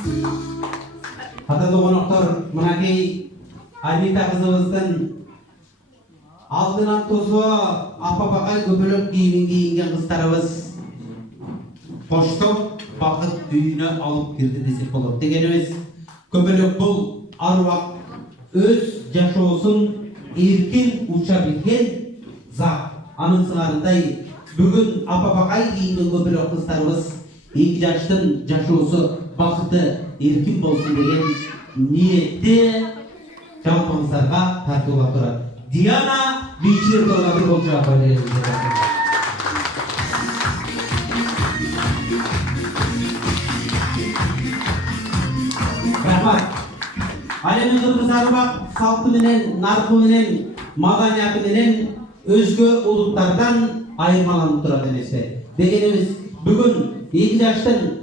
Аталы қонақтар, мынакей Анита қызымыздың алдынан тозуы апа-бақай көбелек киімін киінген қыздарымыз қоштап бақыт үйіне алып келді десек болады. Дегеніміз, көбелек бұл аруақ өз жашоусын еркін ұша білген зат. Аның сыңарындай бүгін апа-бақай киінген көбелек қыздарымыз екі жаштың жашоусы бақыты еркін болсын деген ниетте жалпыңыздарға тартуға тұрады. Диана бейшілер толғаты бол жауап байларыңызды. Рахмат. Әлемнің қырғызары бақ салты менен, нарқы менен, маданияты менен өзге ұлттардан айырмаланып тұрады еместе. Дегеніміз, бүгін екі жаштың